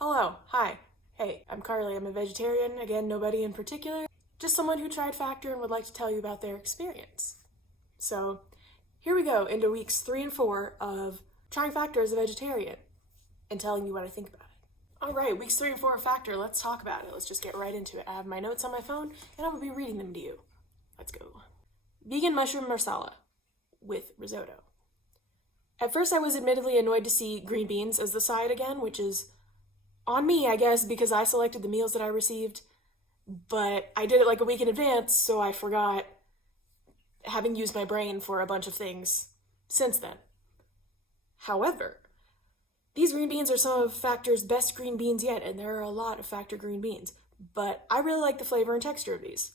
Hello, hi. Hey, I'm Carly. I'm a vegetarian. Again, nobody in particular. Just someone who tried Factor and would like to tell you about their experience. So, here we go into weeks 3 and 4 of trying Factor as a vegetarian and telling you what I think about it. Alright, weeks 3 and 4 of Factor, let's talk about it. Let's just get right into it. I have my notes on my phone and I will be reading them to you. Let's go. Vegan mushroom marsala with risotto. At first, I was admittedly annoyed to see green beans as the side again, which is on me, I guess, because I selected the meals that I received, but I did it like a week in advance, so I forgot, having used my brain for a bunch of things since then. However, these green beans are some of Factor's best green beans yet, and there are a lot of Factor green beans, but I really like the flavor and texture of these.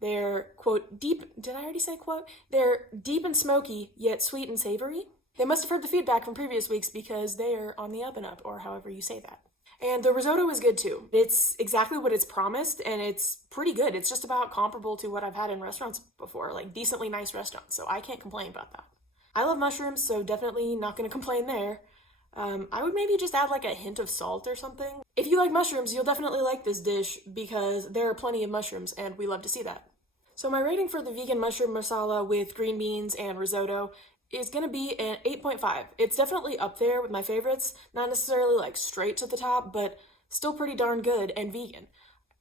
They're, quote, deep, did I already say quote? They're deep and smoky, yet sweet and savory. They must have heard the feedback from previous weeks because they are on the up and up, or however you say that. And the risotto is good too. It's exactly what it's promised, and it's pretty good. It's just about comparable to what I've had in restaurants before, like decently nice restaurants, so I can't complain about that. I love mushrooms, so definitely not gonna complain there. I would maybe just add like a hint of salt or something. If you like mushrooms, you'll definitely like this dish because there are plenty of mushrooms, and we love to see that. So my rating for the vegan mushroom masala with green beans and risotto is going to be an 8.5. It's definitely up there with my favorites, not necessarily like straight to the top, but still pretty darn good and vegan.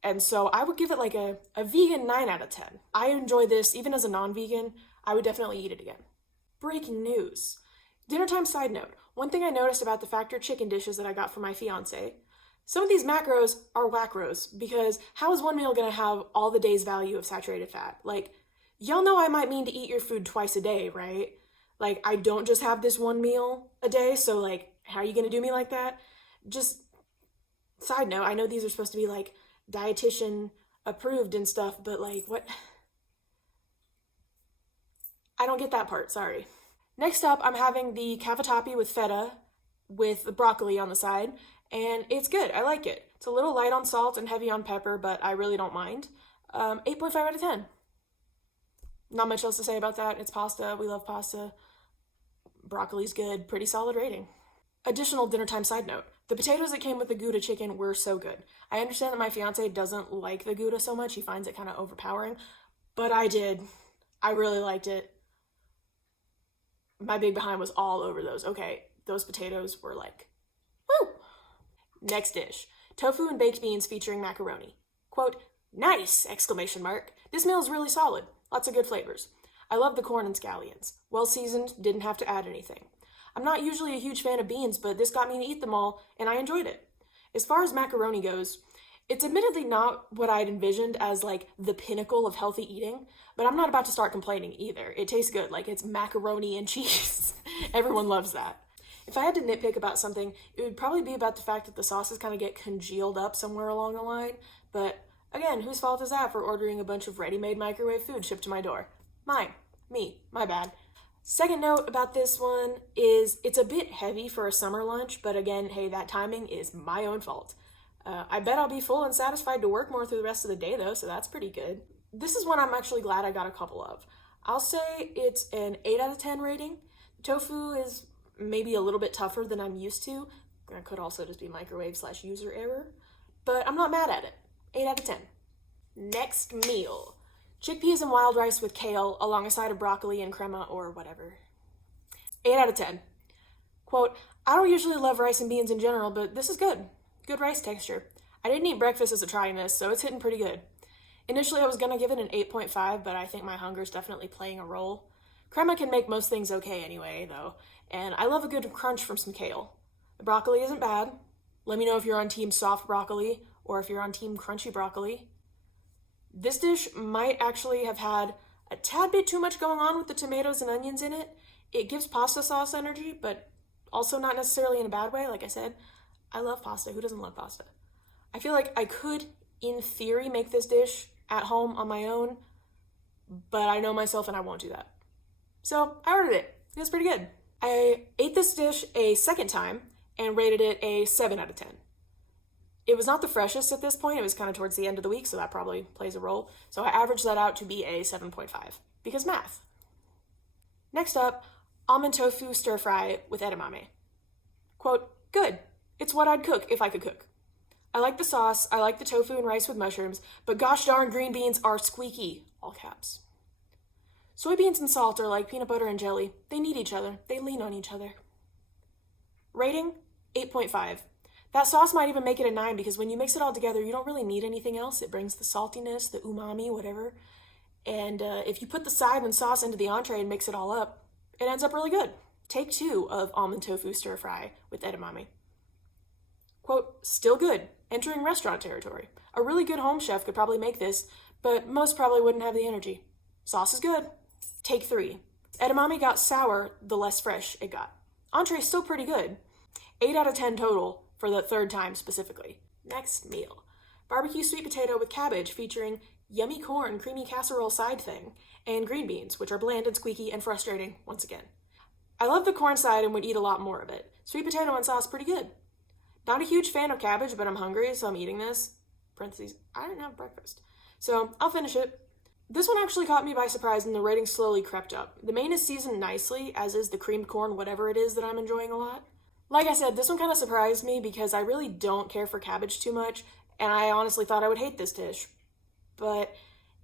And so I would give it like a vegan 9 out of 10. I enjoy this even as a non-vegan. I would definitely eat it again. Breaking news. Dinner time side note. One thing I noticed about the Factor chicken dishes that I got for my fiance, some of these macros are whackros because how is one meal going to have all the day's value of saturated fat? Like, y'all know I might mean to eat your food twice a day, right? Like, I don't just have this one meal a day, so, like, how are you gonna do me like that? Just, side note, I know these are supposed to be, like, dietitian approved and stuff, but, like, what? I don't get that part, sorry. Next up, I'm having the cavatappi with feta with the broccoli on the side, and it's good, I like it. It's a little light on salt and heavy on pepper, but I really don't mind. 8.5 out of 10. Not much else to say about that. It's pasta, we love pasta. Broccoli's good, pretty solid rating. Additional dinner time side note. The potatoes that came with the Gouda chicken were so good. I understand that my fiance doesn't like the Gouda so much, he finds it kind of overpowering, but I did. I really liked it. My big behind was all over those. Okay, those potatoes were like, woo! Next dish. Tofu and baked beans featuring macaroni. Quote, nice! Exclamation mark. This meal is really solid. Lots of good flavors. I love the corn and scallions. Well seasoned, didn't have to add anything. I'm not usually a huge fan of beans, but this got me to eat them all, and I enjoyed it. As far as macaroni goes, it's admittedly not what I'd envisioned as like the pinnacle of healthy eating, but I'm not about to start complaining either. It tastes good, like it's macaroni and cheese. Everyone loves that. If I had to nitpick about something, it would probably be about the fact that the sauces kind of get congealed up somewhere along the line, but again, whose fault is that for ordering a bunch of ready-made microwave food shipped to my door? Mine. Me. My bad. Second note about this one is it's a bit heavy for a summer lunch, but again, hey, that timing is my own fault. I bet I'll be full and satisfied to work more through the rest of the day though, so that's pretty good. This is one I'm actually glad I got a couple of. I'll say it's an 8 out of 10 rating. Tofu is maybe a little bit tougher than I'm used to. That could also just be microwave/user error, but I'm not mad at it. 8 out of 10. Next meal. Chickpeas and wild rice with kale along a side of broccoli and crema or whatever. 8 out of 10. Quote, I don't usually love rice and beans in general, but this is good. Good rice texture. I didn't eat breakfast as a trying this, so it's hitting pretty good. Initially, I was going to give it an 8.5, but I think my hunger is definitely playing a role. Crema can make most things okay anyway, though, and I love a good crunch from some kale. The broccoli isn't bad. Let me know if you're on team soft broccoli or if you're on team crunchy broccoli. This dish might actually have had a tad bit too much going on with the tomatoes and onions in it. It gives pasta sauce energy, but also not necessarily in a bad way. Like I said, I love pasta. Who doesn't love pasta? I feel like I could, in theory, make this dish at home on my own, but I know myself and I won't do that. So I ordered it. It was pretty good. I ate this dish a second time and rated it a 7 out of 10. It was not the freshest at this point. It was kind of towards the end of the week, so that probably plays a role. So I averaged that out to be a 7.5, because math. Next up, almond tofu stir fry with edamame. Quote, good. It's what I'd cook if I could cook. I like the sauce, I like the tofu and rice with mushrooms, but gosh darn green beans are squeaky, all caps. Soybeans and salt are like peanut butter and jelly. They need each other. They lean on each other. Rating, 8.5. That sauce might even make it a 9 because when you mix it all together, you don't really need anything else. It brings the saltiness, the umami, whatever. And if you put the side and sauce into the entree and mix it all up, it ends up really good. Take 2 of almond tofu stir fry with edamame. Quote, still good, entering restaurant territory. A really good home chef could probably make this, but most probably wouldn't have the energy. Sauce is good. Take 3. Edamame got sour the less fresh it got. Entree's still pretty good. 8 out of 10 total for the 3rd time specifically. Next meal. Barbecue sweet potato with cabbage featuring yummy corn, creamy casserole side thing, and green beans, which are bland and squeaky and frustrating once again. I love the corn side and would eat a lot more of it. Sweet potato and sauce, pretty good. Not a huge fan of cabbage, but I'm hungry, so I'm eating this. Parentheses, I didn't have breakfast. So I'll finish it. This one actually caught me by surprise and the rating slowly crept up. The main is seasoned nicely, as is the creamed corn, whatever it is that I'm enjoying a lot. Like I said, this one kind of surprised me because I really don't care for cabbage too much, and I honestly thought I would hate this dish. But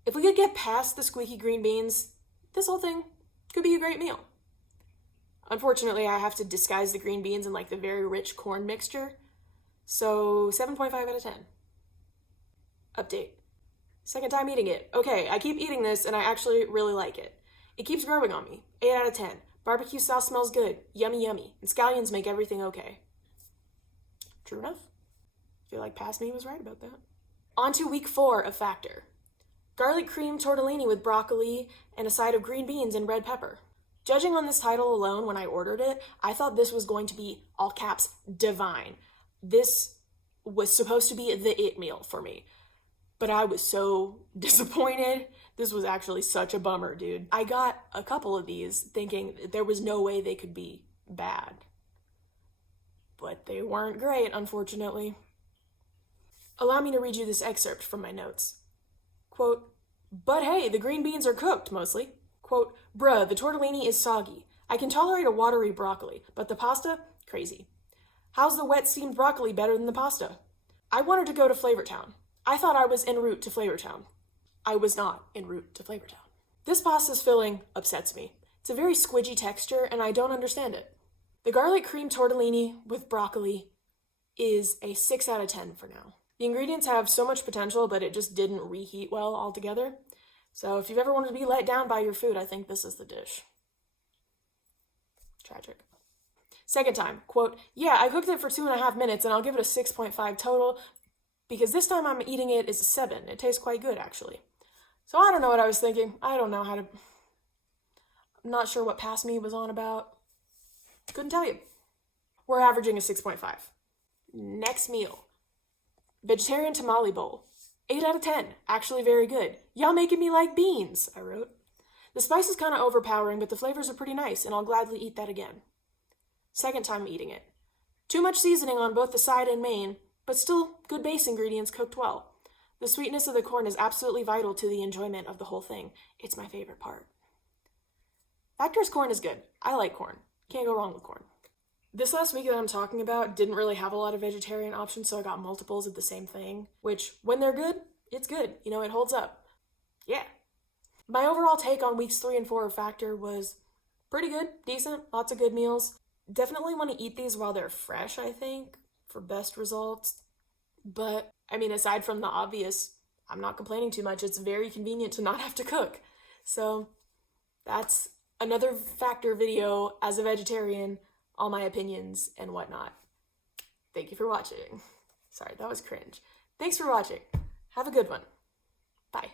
if we could get past the squeaky green beans, this whole thing could be a great meal. Unfortunately, I have to disguise the green beans in like the very rich corn mixture. So 7.5 out of 10. Update. 2nd time eating it. Okay, I keep eating this and I actually really like it. It keeps growing on me. 8 out of 10. Barbecue sauce smells good. Yummy, yummy. And scallions make everything okay. True enough. I feel like Past Me was right about that. On to week 4 of Factor. Garlic cream tortellini with broccoli and a side of green beans and red pepper. Judging on this title alone when I ordered it, I thought this was going to be, all caps, divine. This was supposed to be the it meal for me. But I was so disappointed. This was actually such a bummer, dude. I got a couple of these thinking there was no way they could be bad. But they weren't great, unfortunately. Allow me to read you this excerpt from my notes. Quote, but hey, the green beans are cooked, mostly. Quote, bruh, the tortellini is soggy. I can tolerate a watery broccoli, but the pasta? Crazy. How's the wet steamed broccoli better than the pasta? I wanted to go to Flavortown. I thought I was en route to Flavortown. I was not en route to Flavortown. This pasta's filling upsets me. It's a very squidgy texture, and I don't understand it. The garlic cream tortellini with broccoli is a 6 out of 10 for now. The ingredients have so much potential, but it just didn't reheat well altogether. So if you've ever wanted to be let down by your food, I think this is the dish. Tragic. 2nd time, quote, yeah, I cooked it for 2.5 minutes and I'll give it a 6.5 total because this time I'm eating it is a 7. It tastes quite good, actually. So I don't know what I was thinking. I don't know how to... I'm not sure what Past Me was on about. Couldn't tell you. We're averaging a 6.5. Next meal. Vegetarian tamale bowl. 8 out of 10. Actually very good. Y'all making me like beans, I wrote. The spice is kind of overpowering, but the flavors are pretty nice, and I'll gladly eat that again. 2nd time eating it. Too much seasoning on both the side and main, but still good base ingredients cooked well. The sweetness of the corn is absolutely vital to the enjoyment of the whole thing. It's my favorite part. Factor's corn is good. I like corn. Can't go wrong with corn. This last week that I'm talking about didn't really have a lot of vegetarian options, so I got multiples of the same thing, which, when they're good, it's good. You know, it holds up. Yeah. My overall take on weeks 3 and 4 of Factor was pretty good, decent, lots of good meals. Definitely want to eat these while they're fresh, I think, for best results. But, I mean, aside from the obvious, I'm not complaining too much. It's very convenient to not have to cook. So, that's another Factor video as a vegetarian, all my opinions and whatnot. Thank you for watching. Sorry, that was cringe. Thanks for watching. Have a good one. Bye.